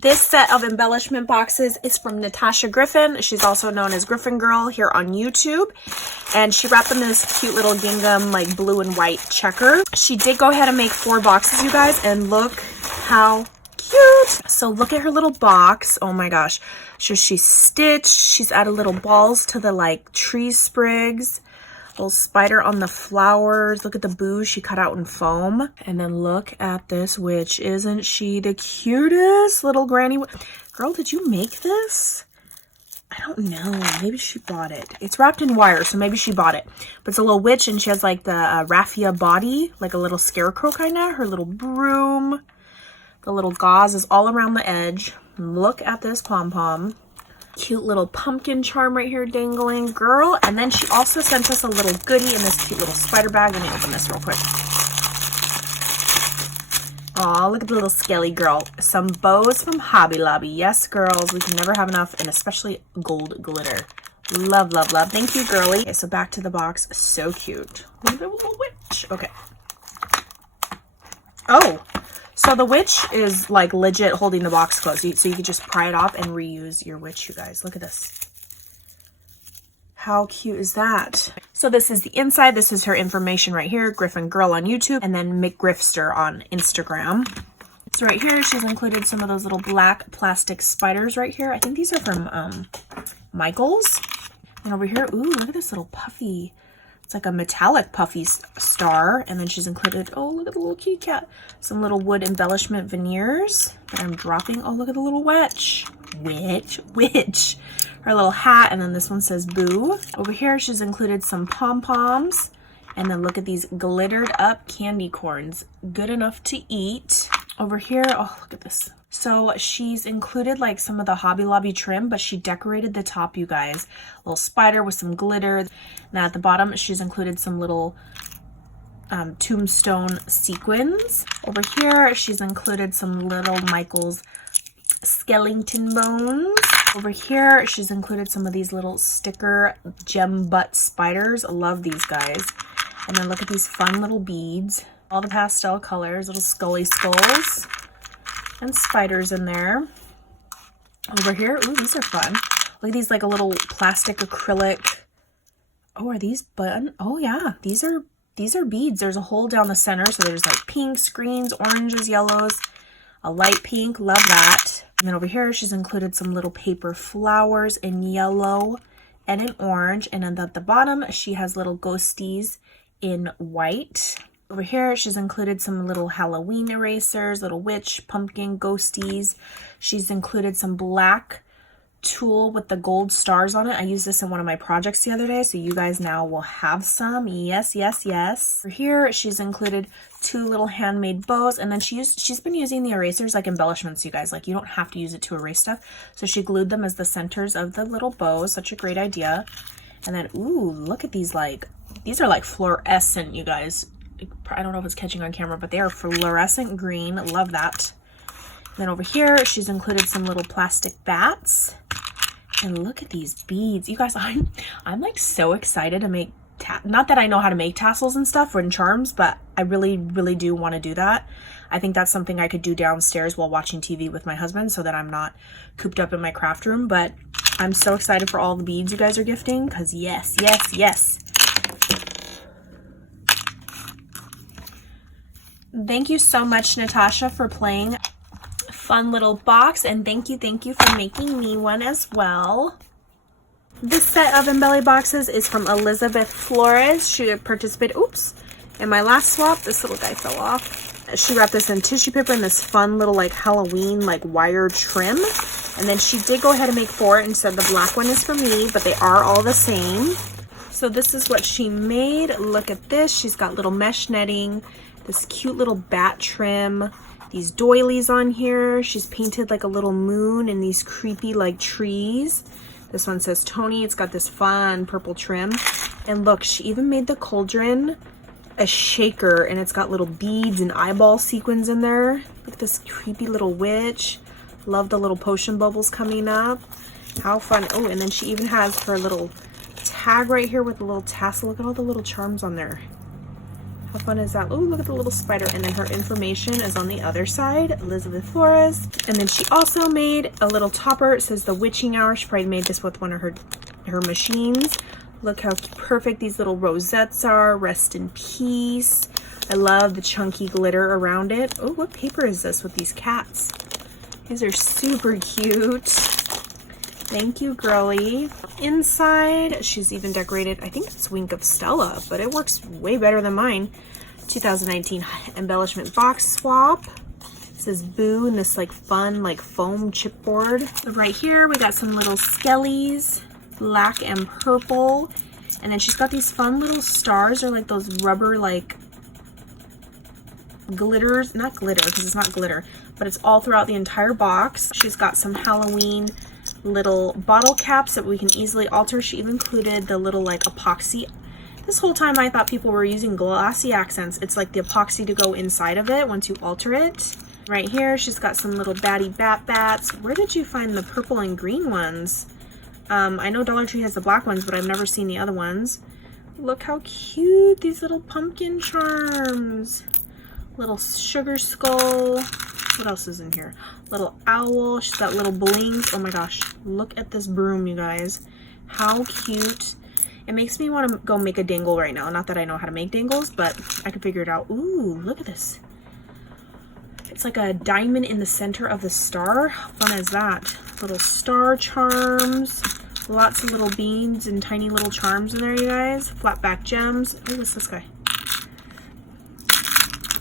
This set of embellishment boxes is from Natasha Griffin. She's also known as Griffin Girl here on YouTube. And she wrapped them in this cute little gingham, like blue and white checker. She did go ahead and make 4 boxes, you guys, and look how cute. So look at her little box. Oh my gosh. So she's stitched. She's added little balls to the like tree sprigs. Little spider on the flowers. Look at the boo she cut out in foam. And then look at this witch. Isn't she the cutest little granny? Girl, did you make this? I don't know. Maybe she bought it. It's wrapped in wire, so maybe she bought it. But it's a little witch, and she has like the raffia body, like a little scarecrow kind of. Her little broom. The little gauze is all around the edge. Look at this pom-pom. Cute little pumpkin charm right here dangling, girl. And then she also sent us a little goodie in this cute little spider bag. Let me open this real quick. Aw, look at the little skelly girl. Some bows from Hobby Lobby. Yes, girls, we can never have enough, and especially gold glitter. Love, love, love. Thank you, girly. Okay, so back to the box. So cute. Look at the little witch. Okay. Oh, so the witch is like legit holding the box closed. So you can just pry it off and reuse your witch, you guys. Look at this. How cute is that? So this is the inside. This is her information right here. Griffin Girl on YouTube, and then McGriffster on Instagram. So right here, she's included some of those little black plastic spiders right here. I think these are from Michael's. And over here, ooh, look at this little puffy. It's like a metallic puffy star. And then she's included, oh, look at the little kitty cat. Some little wood embellishment veneers that I'm dropping. Oh, look at the little witch. Witch. Her little hat. And then this one says boo. Over here, she's included some pom-poms. And then look at these glittered up candy corns. Good enough to eat. Over here, oh, look at this. So she's included like some of the Hobby Lobby trim, but she decorated the top, you guys. A little spider with some glitter. Now at the bottom, she's included some little tombstone sequins. Over here, she's included some little Michael's skeleton bones. Over here, she's included some of these little sticker gem butt spiders. I love these guys. And then look at these fun little beads. All the pastel colors, little scully skulls. And spiders in there. Over here, ooh, these are fun. Look at these, like a little plastic acrylic. Oh, are these button? Oh yeah, these are beads. There's a hole down the center, so there's like pinks, greens, oranges, yellows, a light pink. Love that. And then over here, she's included some little paper flowers in yellow and in orange. And then at the bottom, she has little ghosties in white. Over here, she's included some little Halloween erasers, little witch, pumpkin, ghosties. She's included some black tulle with the gold stars on it. I used this in one of my projects the other day, so you guys now will have some. Yes, yes, yes. Over here, she's included 2 little handmade bows, and then she's been using the erasers like embellishments, you guys. Like, you don't have to use it to erase stuff. So she glued them as the centers of the little bows. Such a great idea. And then, ooh, look at these, like, these are like fluorescent, you guys. I don't know if it's catching on camera, but they are fluorescent green. Love that. And then over here, she's included some little plastic bats. And look at these beads. You guys, I'm like so excited to make, not that I know how to make tassels and stuff or charms, but I really, really do want to do that. I think that's something I could do downstairs while watching TV with my husband so that I'm not cooped up in my craft room. But I'm so excited for all the beads you guys are gifting because yes, yes, yes. Thank you so much, Natasha, for playing. Fun little box, and thank you for making me one as well. This set of embelly boxes is from Elizabeth Flores. She participated, oops, in my last swap. This little guy fell off. She wrapped this in tissue paper in this fun little like Halloween like wire trim. And then she did go ahead and make 4 and said the black one is for me, but they are all the same. So this is what she made. Look at this. She's got little mesh netting, this cute little bat trim, these doilies on here. She's painted like a little moon and these creepy like trees. This one says Toni. It's got this fun purple trim. And look, she even made the cauldron a shaker, and it's got little beads and eyeball sequins in there. Look at this creepy little witch. Love the little potion bubbles coming up. How fun. Oh, and then she even has her little tag right here with a little tassel. Look at all the little charms on there. How fun is that? Oh, look at the little spider. And then her information is on the other side, Elizabeth Flores. And then she also made a little topper. It says the witching hour. She probably made this with one of her machines. Look how perfect these little rosettes are. Rest in peace. I love the chunky glitter around it. Oh, what paper is this with these cats? These are super cute. Thank you, girly. Inside, she's even decorated, I think it's Wink of Stella, but it works way better than mine. 2019 embellishment box swap. It says Boo in this like fun like foam chipboard. So right here we got some little skellies, black and purple. And then she's got these fun little stars, or like those rubber like glitters, not glitter because it's not glitter, but it's all throughout the entire box. She's got some Halloween little bottle caps that we can easily alter. She even included the little like epoxy. This whole time I thought people were using glossy accents. It's like the epoxy to go inside of it once you alter it. Right here she's got some little batty bats. Where did you find the purple and green ones? I know Dollar Tree has the black ones, but I've never seen the other ones. Look how cute these little pumpkin charms. Little sugar skull. What else is in here? Little owl. She's got little blings. Oh my gosh. Look at this broom, you guys. How cute. It makes me want to go make a dangle right now. Not that I know how to make dangles, but I can figure it out. Ooh, look at this. It's like a diamond in the center of the star. How fun is that? Little star charms. Lots of little beads and tiny little charms in there, you guys. Flat back gems. Oh, what's this guy?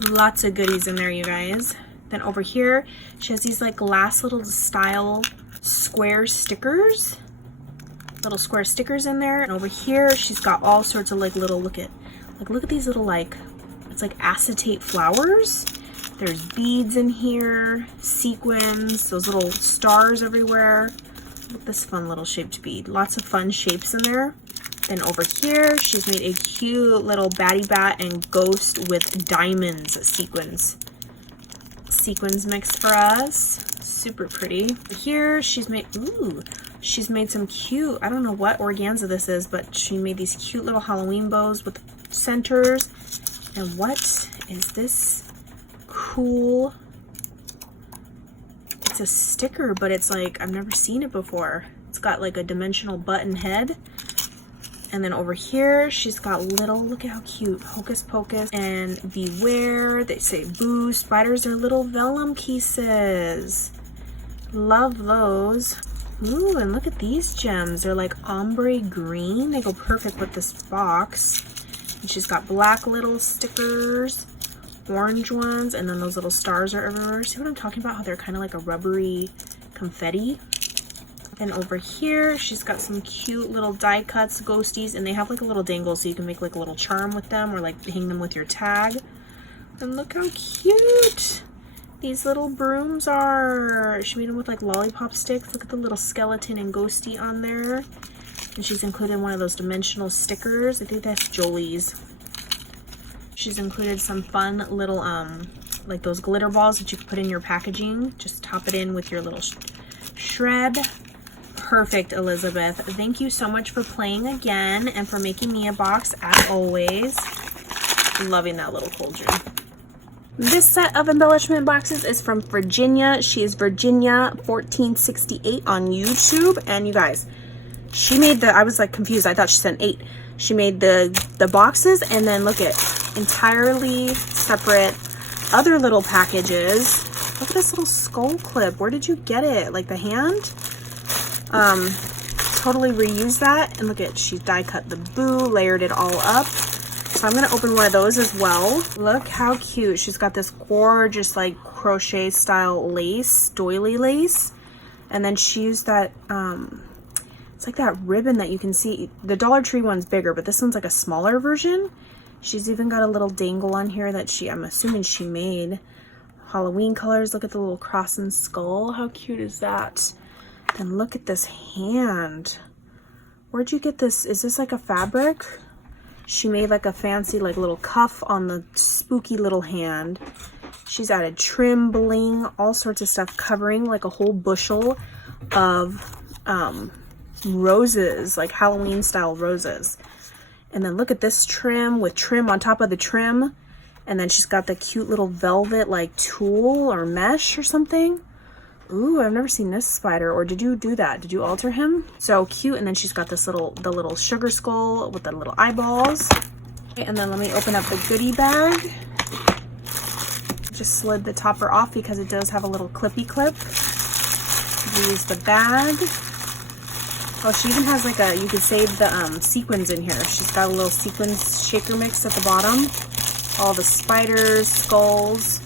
Lots of goodies in there, you guys. Then over here, she has these like glass little style square stickers. Little square stickers in there. And over here, she's got all sorts of like little, look at these little like, it's like acetate flowers. There's beads in here, sequins, those little stars everywhere. Look at this fun little shaped bead. Lots of fun shapes in there. Then over here, she's made a cute little batty bat and ghost with diamonds sequins mix for us. Super pretty. Here, she's made some cute, I don't know what organza this is, but she made these cute little Halloween bows with centers. And what is this cool? It's a sticker, but it's like, I've never seen it before. It's got like a dimensional button head. And then over here, she's got little, look at how cute, Hocus Pocus and Beware. They say Boo. Spiders are little vellum pieces. Love those. Ooh, and look at these gems. They're like ombre green. They go perfect with this box. And she's got black little stickers, orange ones, and then those little stars are everywhere. See what I'm talking about? How they're kind of like a rubbery confetti. And over here, she's got some cute little die cuts, ghosties, and they have like a little dangle so you can make like a little charm with them or like hang them with your tag. And look how cute these little brooms are. She made them with like lollipop sticks. Look at the little skeleton and ghosty on there. And she's included one of those dimensional stickers. I think that's Jolie's. She's included some fun little, like those glitter balls that you can put in your packaging. Just top it in with your little shred. Perfect, Elizabeth. Thank you so much for playing again and for making me a box as always. Loving that little cauldron. This set of embellishment boxes is from Virginia. She is Virginia 1468 on YouTube. And you guys, she made the, I was like confused. I thought she sent 8. She made the boxes, and then look at entirely separate other little packages. Look at this little skull clip. Where did you get it? Like the hand? Totally reuse that. And look at, she die cut the Boo, layered it all up. So I'm gonna open one of those as well. Look how cute. She's got this gorgeous like crochet style lace, doily lace. And then she used that, it's like that ribbon that you can see. The Dollar Tree one's bigger, but this one's like a smaller version. She's even got a little dangle on here that I'm assuming she made. Halloween colors. Look at the little cross and skull. How cute is that? And look at this hand. Where'd you get this? Is this like a fabric? She made like a fancy like little cuff on the spooky little hand. She's added trim, bling, all sorts of stuff, covering like a whole bushel of roses, like Halloween style roses. And then look at this trim with trim on top of the trim. And then she's got the cute little velvet like tulle or mesh or something. Ooh, I've never seen this spider. Or did you do that? Did you alter him? So cute. And then she's got this the little sugar skull with the little eyeballs. Okay, and then let me open up the goodie bag. Just slid the topper off because it does have a little clippy clip. Use the bag. Oh, she even has like you could save the sequins in here. She's got a little sequins shaker mix at the bottom. All the spiders, skulls.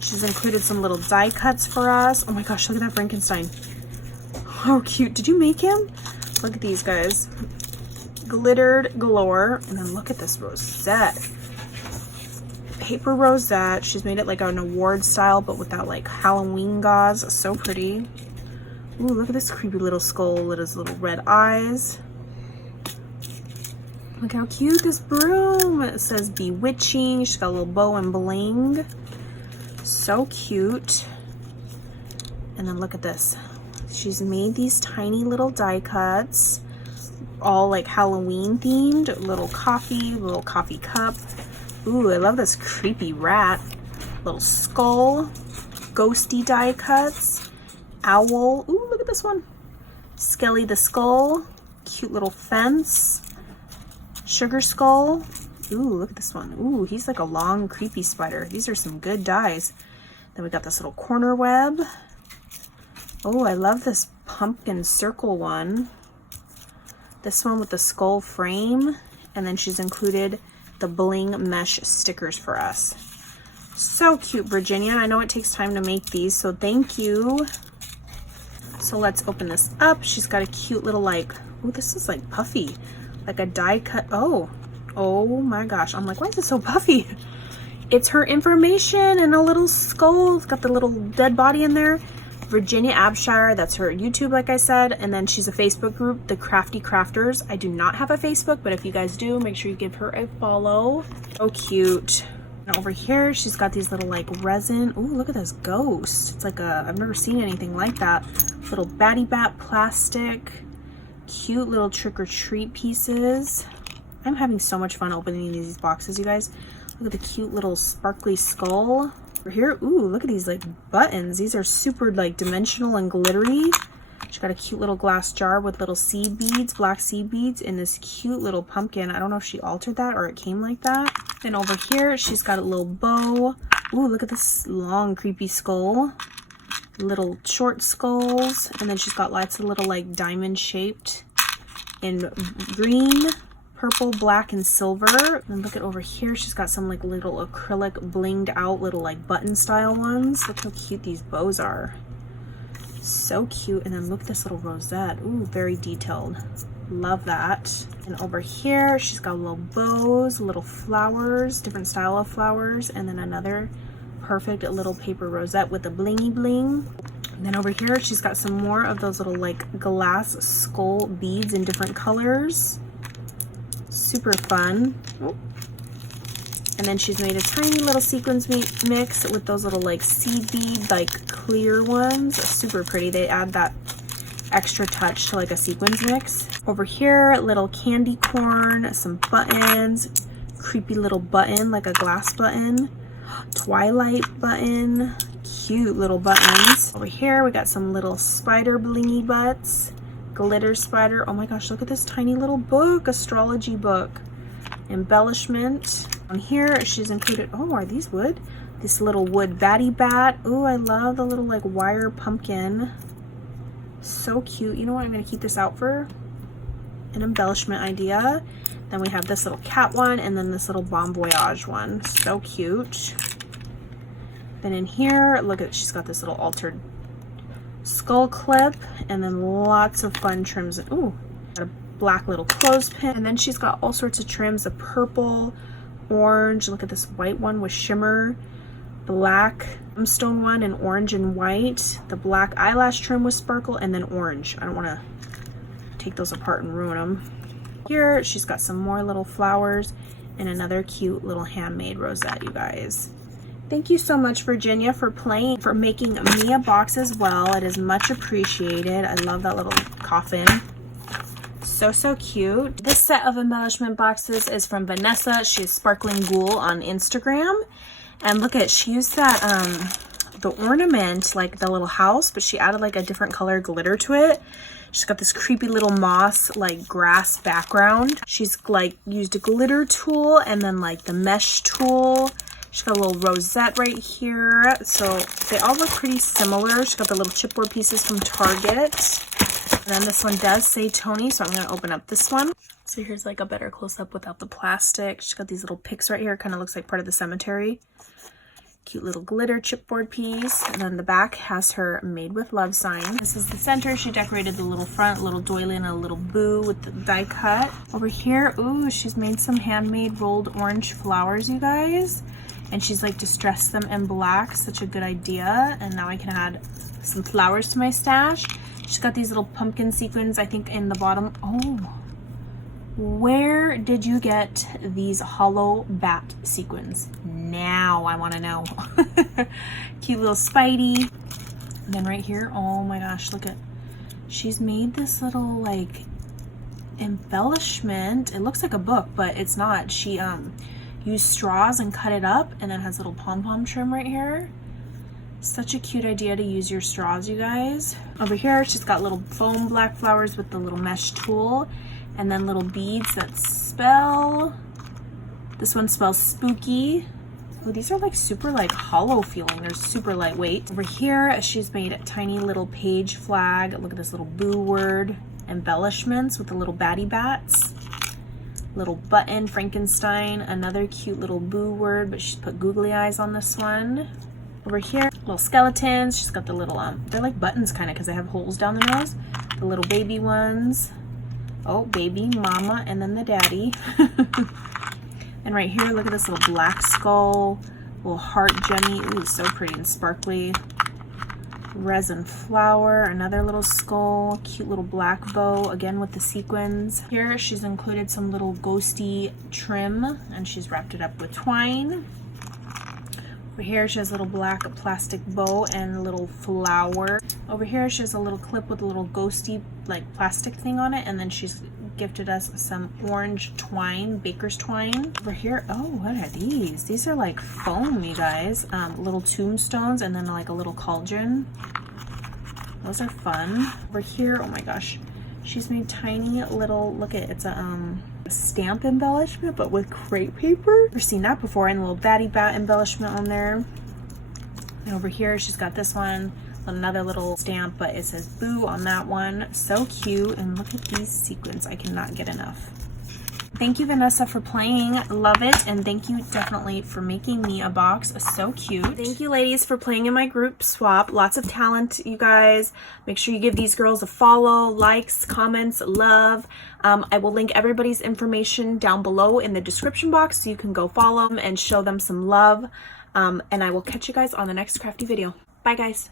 She's included some little die cuts for us. Oh my gosh, look at that Frankenstein. How cute. Did you make him? Look at these guys. Glittered galore. And then look at this rosette. Paper rosette. She's made it like an award style, but with that like Halloween gauze. So pretty. Ooh, look at this creepy little skull with his little red eyes. Look how cute this broom. It says bewitching. She's got a little bow and bling. So cute. And then look at this. She's made these tiny little die cuts, all like Halloween themed. Little coffee cup. Ooh, I love this creepy rat. Little skull. Ghosty die cuts. Owl. Ooh, look at this one. Skelly the skull. Cute little fence. Sugar skull. Ooh, look at this one. Ooh, he's like a long, creepy spider. These are some good dies. Then we got this little corner web. Oh, I love this pumpkin circle one. This one with the skull frame. And then she's included the bling mesh stickers for us. So cute, Virginia. I know it takes time to make these, so thank you. So let's open this up. She's got a cute little like, oh, this is like puffy. Like a die cut. Oh my gosh. I'm like, why is it so puffy? It's her information and a little skull. It's got the little dead body in there. Virginia Abshire, that's her YouTube, like I said. And then she's a Facebook group, The Crafty Crafters. I do not have a Facebook, but if you guys do, make sure you give her a follow. So cute. And over here, she's got these little like resin. Ooh, look at this ghost. It's like I've never seen anything like that. Little batty bat plastic. Cute little trick-or-treat pieces. I'm having so much fun opening these boxes, you guys. Look at the cute little sparkly skull. Over here, ooh, look at these like buttons. These are super like dimensional and glittery. She's got a cute little glass jar with little seed beads, black seed beads, and this cute little pumpkin. I don't know if she altered that or it came like that. Then over here, she's got a little bow. Ooh, look at this long, creepy skull. Little short skulls. And then she's got lots of little like diamond shaped in green, purple, black, and silver. And look at over here, she's got some like little acrylic blinged out little like button style ones. Look how cute these bows are. So cute. And then look at this little rosette. Ooh, very detailed. Love that. And over here, she's got little bows, little flowers, different style of flowers, and then another perfect little paper rosette with a blingy bling. And then over here, she's got some more of those little like glass skull beads in different colors. Super fun. Oh. And then she's made a tiny little sequins mix with those little like seed bead, like clear ones. Super pretty. They add that extra touch to like a sequins mix. Over here, little candy corn, some buttons, creepy little button, like a glass button, twilight button, cute little buttons. Over here, we got some little spider blingy butts, glitter spider. Oh my gosh, look at this tiny little book, astrology book. Embellishment. On here, she's included, oh, are these wood? This little wood batty bat. Oh, I love the little like wire pumpkin. So cute. You know what? I'm going to keep this out for an embellishment idea. Then we have this little cat one and then this little Bon Voyage one. So cute. Then in here, look at, she's got this little altered skull clip and then lots of fun trims. Ooh, got a black little clothespin. And then she's got all sorts of trims, a purple, orange. Look at this white one with shimmer. Black gemstone one and orange and white. The black eyelash trim with sparkle and then orange. I don't want to take those apart and ruin them. Here she's got some more little flowers and another cute little handmade rosette, you guys. Thank you so much, Virginia, for making me a box as well. It is much appreciated. I love that little coffin. so cute. This set of embellishment boxes is from Vanessa. She's Sparkling Ghoul on Instagram. And look at, she used that, the ornament, like the little house, but she added like a different color glitter to it. She's got this creepy little moss, like grass background. She's like used a glitter tool and then like the mesh tool. She's got a little rosette right here. So they all look pretty similar. She's got the little chipboard pieces from Target. And then this one does say Toni, so I'm going to open up this one. So here's like a better close-up without the plastic. She's got these little picks right here. Kind of looks like part of the cemetery. Cute little glitter chipboard piece. And then the back has her Made with Love sign. This is the center. She decorated the little front, little doily, and a little boo with the die cut. Over here, ooh, she's made some handmade rolled orange flowers, you guys. And she's like distressed them in black. Such a good idea. And now I can add some flowers to my stash. She's got these little pumpkin sequins, I think, in the bottom. Oh, where did you get these hollow bat sequins? Now I want to know. Cute little Spidey. And then right here, oh my gosh, look at, she's made this little like embellishment. It looks like a book, but it's not. She used straws and cut it up, and then has little pom-pom trim right here. Such a cute idea to use your straws, you guys. Over here, she's got little foam black flowers with the little mesh tool, and then little beads that spell. This one spells spooky. Oh, these are like super like hollow feeling. They're super lightweight. Over here, she's made a tiny little page flag. Look at this little boo word. Embellishments with the little batty bats. Little button, Frankenstein. Another cute little boo word, but she's put googly eyes on this one. Over here, little skeletons. She's got the little, they're like buttons kind of because they have holes down the nose. The little baby ones. Oh, baby, mama, and then the daddy. And right here, look at this little black skull. Little heart gemmy. Ooh, so pretty and sparkly. Resin flower. Another little skull. Cute little black bow, again with the sequins. Here, she's included some little ghosty trim, and she's wrapped it up with twine. Over here, she has a little black plastic bow and a little flower. Over here, she has a little clip with a little ghosty, like, plastic thing on it. And then she's gifted us some orange twine, baker's twine. Over here, oh, what are these? These are like foam, you guys. Little tombstones and then like a little cauldron. Those are fun. Over here, oh my gosh. She's made tiny little, look at, it's a stamp embellishment, but with crepe paper. Never seen that before. And a little batty bat embellishment on there. And over here, she's got this one, another little stamp, but it says boo on that one. So cute. And look at these sequins. I cannot get enough. Thank you, Vanessa, for playing. Love it. And thank you definitely for making me a box. So cute. Thank you, ladies, for playing in my group swap. Lots of talent, you guys. Make sure you give these girls a follow, likes, comments, love. I will link everybody's information down below in the description box so you can go follow them and show them some love. And I will catch you guys on the next crafty video. Bye, guys.